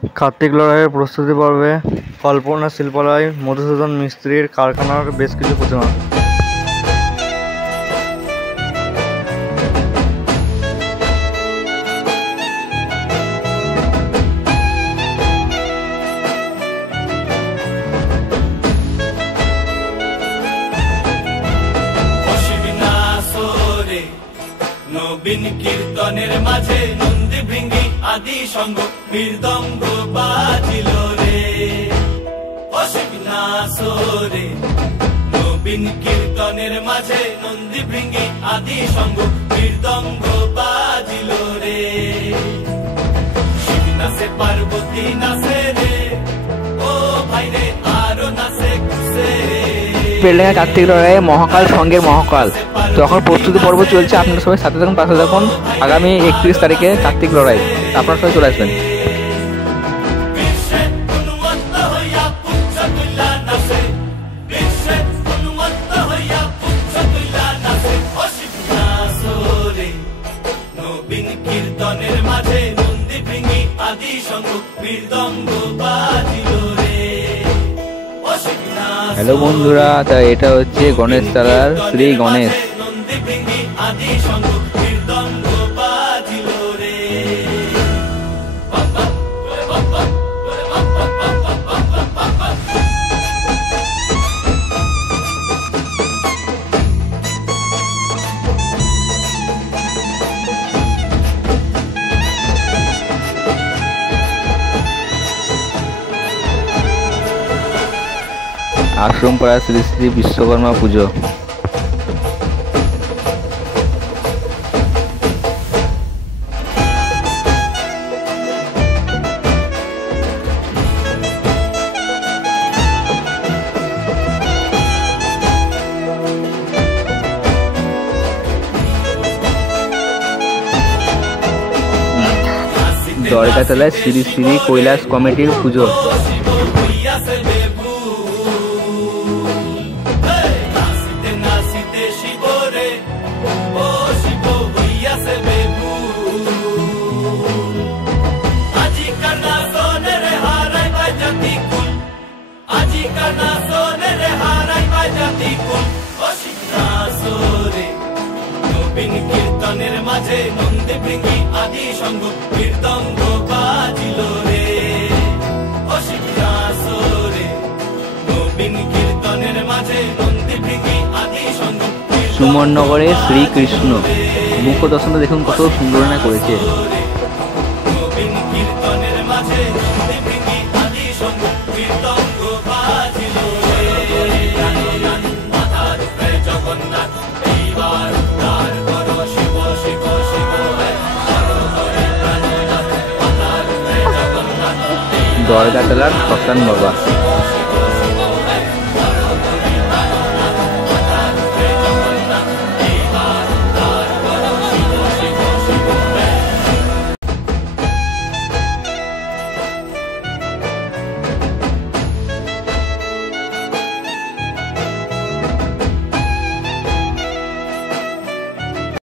কার্তিক লড়াইয়ের প্রস্তুতি পর্বে কল্পনা শিল্পালয় মধুসূদন মিস্ত্রির কারখানার বেশ কিছু প্রতিমা। নবীন কীর্তনের মাঝে নন্দী ভৃঙ্গি আদি সঙ্গ মৃদঙ্গ বাজিল রে, অশিবনাসরে। নবীন কীর্তনের মাঝে নন্দী ভৃঙ্গি আদি সঙ্গ মৃদঙ্গ বাজিল রে, শিব নাচে পার্বতী নাচে রে, ও ভাই রে আরো নাচে খুশে। বেলডাঙ্গা কার্তিক লড়াইয়ে মহাকাল সঙ্গের মহাকাল। তখন প্রস্তুতি পর্ব চলছে, আপনারা সবাই সাথে থাকুন, পাশে থাকুন। আগামী 31 তারিখে কার্তিক লড়াই, আপনারা সবাই চলে আসবেন। কীর্তনের মাঝে নন্দী ভৃঙ্গি আদি সঙ্গ মৃদঙ্গ বাজিল রে। হ্যালো বন্ধুরা, তা এটা হচ্ছে গণেশ তলার শ্রী গণেশ। আশ্রমপাড়া শ্রী শ্রী বিশ্বকর্মা পুজো। দরগাতলায় শ্রী শ্রী কৈলাস কমিটির পুজো। কীর্তনের মাঝে নন্দী ভৃঙ্গি আদি সঙ্গ মৃদঙ্গ বাজিল রে, অশিবনাসরে। নবীন কীর্তনের মাঝে নন্দী ভৃঙ্গি আদি সঙ্গ। সুমননগরে শ্রীকৃষ্ণ মুখ্য দর্শনটা দেখুন কত সুন্দর না করেছে। নবীন কীর্তনের মাঝে নন্দী ভৃঙ্গি আদি সঙ্গ মৃদঙ্গ বাজিল রে, মাথার উপরে জগন্নাথ এইবার উদ্ধার করো শিব শিব শিব। দরগাতলার শ্মশান বাবা।